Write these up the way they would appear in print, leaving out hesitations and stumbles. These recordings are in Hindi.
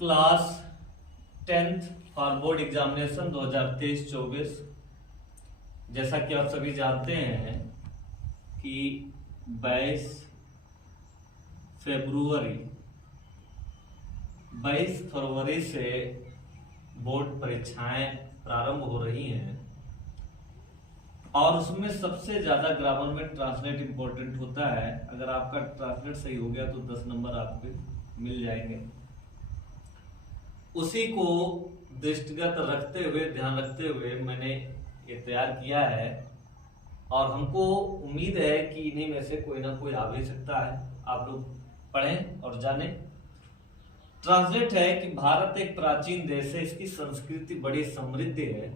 Class 10th for board examination 2023-24। जैसा कि आप सभी जानते हैं कि 22 फरवरी से बोर्ड परीक्षाएं प्रारंभ हो रही हैं और उसमें सबसे ज्यादा ग्रामर में ट्रांसलेट इंपॉर्टेंट होता है। अगर आपका ट्रांसलेट सही हो गया तो 10 नंबर आपके मिल जाएंगे। उसी को दृष्टिगत रखते हुए, ध्यान रखते हुए मैंने ये तैयार किया है और हमको उम्मीद है कि इन्हीं में से कोई ना कोई आ भी सकता है। आप लोग पढ़ें और जानें। ट्रांसलेट है कि भारत एक प्राचीन देश है, इसकी संस्कृति बड़ी समृद्ध है।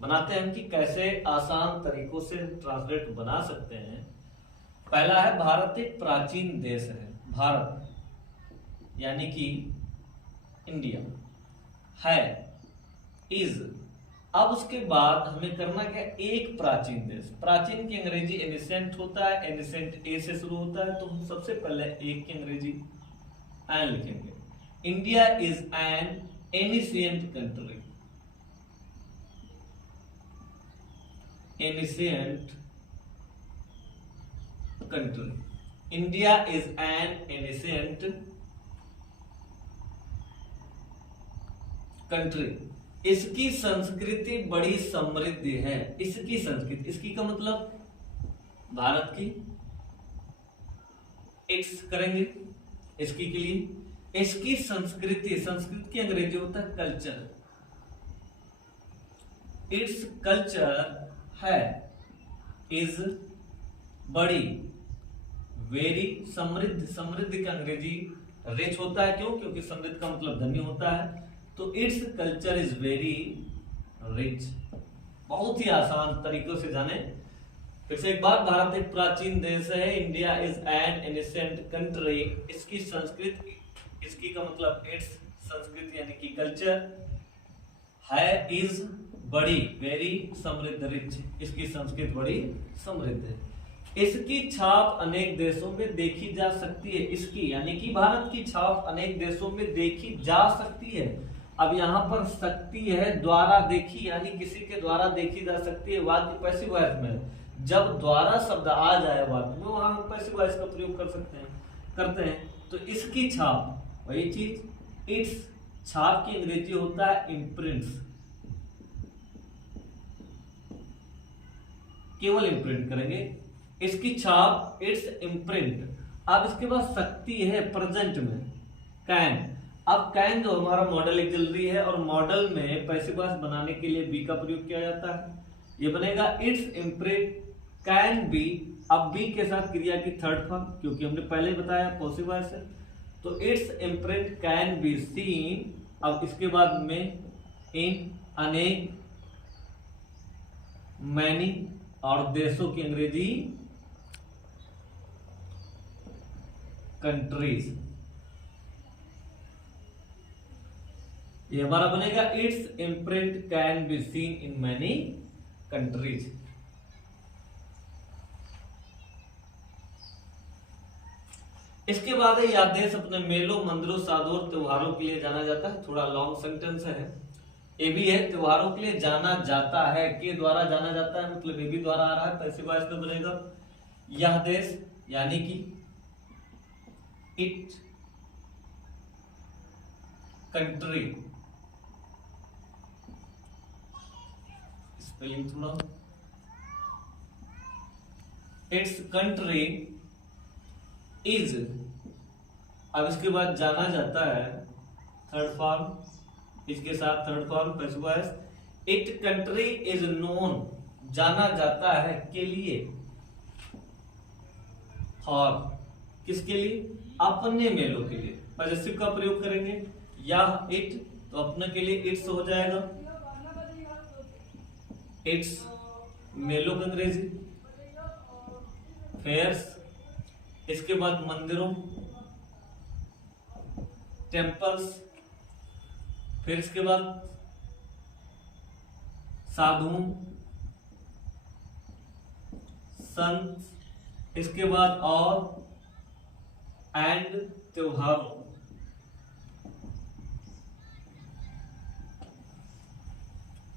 बनाते हैं कि कैसे आसान तरीकों से ट्रांसलेट बना सकते हैं। पहला है भारत एक प्राचीन देश है। भारत यानी कि इंडिया है, इज। अब उसके बाद हमें करना क्या, एक प्राचीन देश। प्राचीन की अंग्रेजी एनिसेंट होता है, एनिसेंट ए से शुरू होता है, तो हम सबसे पहले एक की अंग्रेजी एन लिखेंगे। India is an ancient country. Ancient country. India is an ancient country. इसकी संस्कृति बड़ी समृद्ध है। इसकी संस्कृति, इसकी का मतलब भारत की। इट्स करेंगे इसकी के लिए। इसकी संस्कृति, संस्कृति की अंग्रेजी होता है कल्चर। इट्स कल्चर है, इज बड़ी, वेरी समृद्ध। समृद्ध का अंग्रेजी रिच होता है। क्यों? क्योंकि समृद्ध का मतलब धनी होता है। तो its culture is very rich. बहुत ही आसान तरीकों से जाने। फिर से एक बार, भारत एक प्राचीन देश है। India is an ancient country. इसकी संस्कृति, इसकी का मतलब इट्स संस्कृति यानी कि कल्चर है, इज बड़ी, वेरी, समृद्ध, रिच। इसकी संस्कृति बड़ी समृद्ध है। इसकी छाप अनेक देशों में देखी जा सकती है। इसकी यानी कि भारत की छाप अनेक देशों में देखी जा सकती है। अब यहां पर सकती है, द्वारा देखी, यानी किसी के द्वारा देखी जा सकती है। वाक्य पैसिव वॉइस में जब द्वारा शब्द आ जाए वाक्य में, वहां हम पैसिव वॉइस का प्रयोग कर सकते हैं, करते हैं। तो इसकी छाप, वही चीज, इट्स छाप की अंग्रेजी होता है इम्प्रिंट्स। केवल इम्प्रिंट करेंगे। इसकी छाप, इट्स इम्प्रिंट। अब इसके बाद सकती है प्रेजेंट में, कैन। अब कैन जो हमारा मॉडल एक्सिलरी है और मॉडल में पैसिव वॉइस बनाने के लिए बी का प्रयोग किया जाता है। ये बनेगा इट्स इम्प्रिंट कैन बी। अब बी के साथ क्रिया की थर्ड फॉर्म, क्योंकि हमने पहले बताया पॉसिव वॉइस है। तो it's imprint can be seen. अब इसके बाद में इन अनेक, मैनी और देशों की अंग्रेजी कंट्रीज। ये हमारा बनेगा it's imprint can be seen in many countries. इसके बाद यह देश अपने मेलों, मंदिरों, साधु और त्योहारों के लिए जाना जाता है। थोड़ा लॉन्ग सेंटेंस है। ये भी है, त्योहारों के लिए जाना जाता है, के द्वारा जाना जाता है, मतलब ये भी द्वारा आ रहा है। पैसिव वॉइस में बनेगा यह देश, यानी कि इट कंट्री। स्पेलिंग थोड़ा, इट्स कंट्री इज। अब इसके बाद जाना जाता है, थर्ड फॉर्म, इसके साथ third form passive voice. It country is known, जाना जाता है, के लिए, फॉर, किसके लिए, अपने मेलों के लिए। पॉजिटिव का प्रयोग करेंगे, या इट, तो अपने के लिए इट्स हो जाएगा, इट्स मेलों की अंग्रेजी, फेयर्स। इसके बाद मंदिरों, टेम्पल्स। फिर इसके बाद साधुओं, संत। इसके बाद और एंड त्योहारों।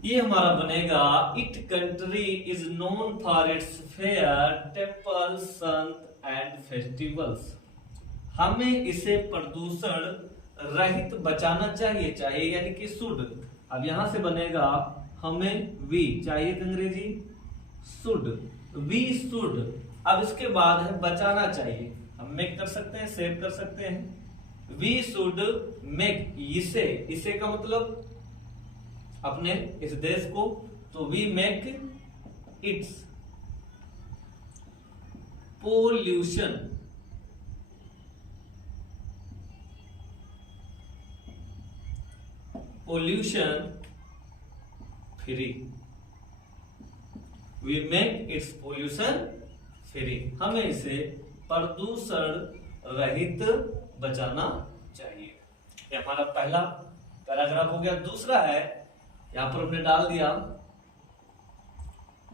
ये हमारा बनेगा it country is known for its fair temple Sant and festivals. हमें इसे प्रदूषण रहित बचाना चाहिए, चाहिए यानी कि शुड। अब यहां से बनेगा हमें वी चाहिए अंग्रेजी शुड, वी शुड। अब इसके बाद है बचाना चाहिए, हम मेक कर सकते हैं, सेव कर सकते हैं। वी शुड मेक, इसे का मतलब अपने इस देश को, तो we make its pollution free, we make its pollution free. हमें इसे प्रदूषण रहित बचाना चाहिए। ये हमारा पहला पैराग्राफ हो गया। दूसरा है, यहां पर हमने डाल दिया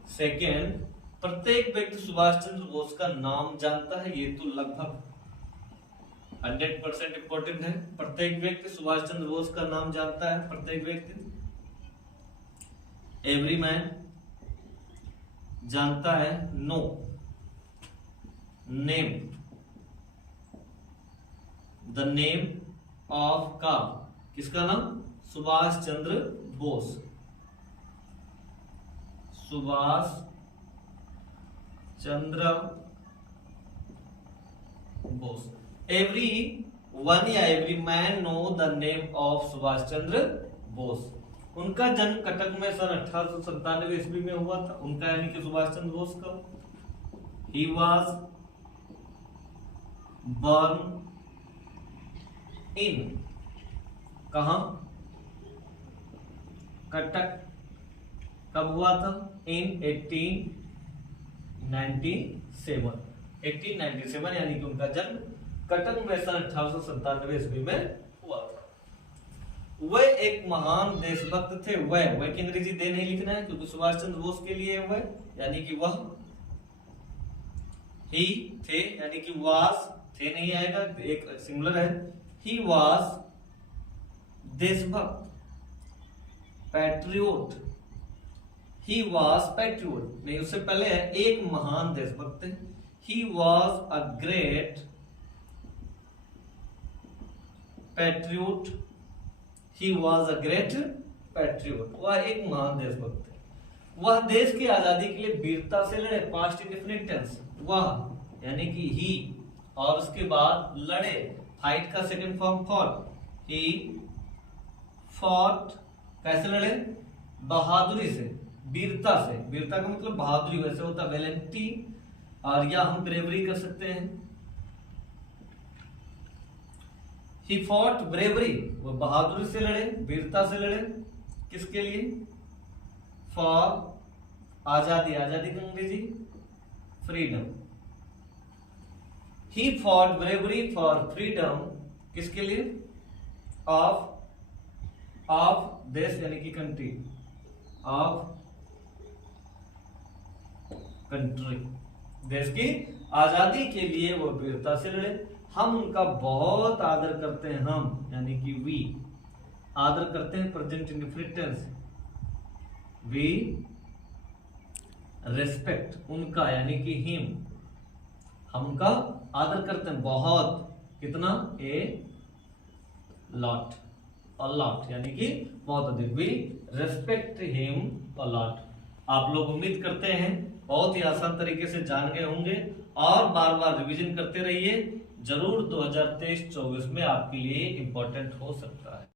सेकेंड, प्रत्येक व्यक्ति सुभाष चंद्र बोस का नाम जानता है। ये तो लगभग 100% इंपॉर्टेंट है। प्रत्येक व्यक्ति सुभाष चंद्र बोस का नाम जानता है। प्रत्येक व्यक्ति, एवरी मैन जानता है। Know name, the name of का, किसका नाम, सुभाष चंद्र बोस, सुभाष चंद्र बोस। एवरी वन या every man know the name of Subhash Chandra Bose. उनका जन्म कटक में सन 1897 ईस्वी में हुआ था। उनका यानी कि सुभाष चंद्र बोस का। ही वॉज बॉर्न इन, कहा, कटक। कब हुआ था, इन 1897 यानी कि उनका जन्म कटक में सन 1897 ईस्वी में हुआ था। वह एक महान देशभक्त थे। वह की अंग्रेजी दे नहीं लिखना है क्योंकि सुभाष चंद्र बोस के लिए वह यानी कि वह, ही थे यानी कि वास, थे नहीं आएगा, एक सिंगुलर है। ही वास देशभक्त, पैट्रियोट, ही वास पैट्रियोट नहीं, उससे पहले है एक महान देशभक्त थे। He was a great patriot, he was a great patriot. वह एक महान देशभक्त थे। वह देश की आजादी के लिए वीरता से लड़े, पास्ट इंडेफिनिट टेंस। वह यानी कि ही, और उसके बाद लड़े, फाइट का second form fought. He fought, कैसे लड़े, बहादुरी से, वीरता से। वीरता का मतलब बहादुरी, वैसे होता है वेलेंटी, और या हम ब्रेवरी कर सकते हैं। ही फॉट ब्रेवरी, वो बहादुरी से लड़े, वीरता से लड़े। किसके लिए, फॉर आजादी, आजादी की अंग्रेजी freedom. He fought bravery for freedom, किसके लिए, ऑफ देश यानी कि कंट्री, ऑफ कंट्री, देश की आजादी के लिए वो वीरता से लड़े। हम उनका बहुत आदर करते हैं, हम यानी कि वी आदर करते हैं, present indefinite tense. We respect उनका यानी कि हिम, हम उनका आदर करते हैं बहुत, कितना, ए लॉट, अ लॉट यानी कि बहुत अधिक। We respect him a lot. आप लोग उम्मीद करते हैं बहुत ही आसान तरीके से जान गए होंगे, और बार बार रिवीजन करते रहिए, जरूर 2023-24 में आपके लिए इंपॉर्टेंट हो सकता है।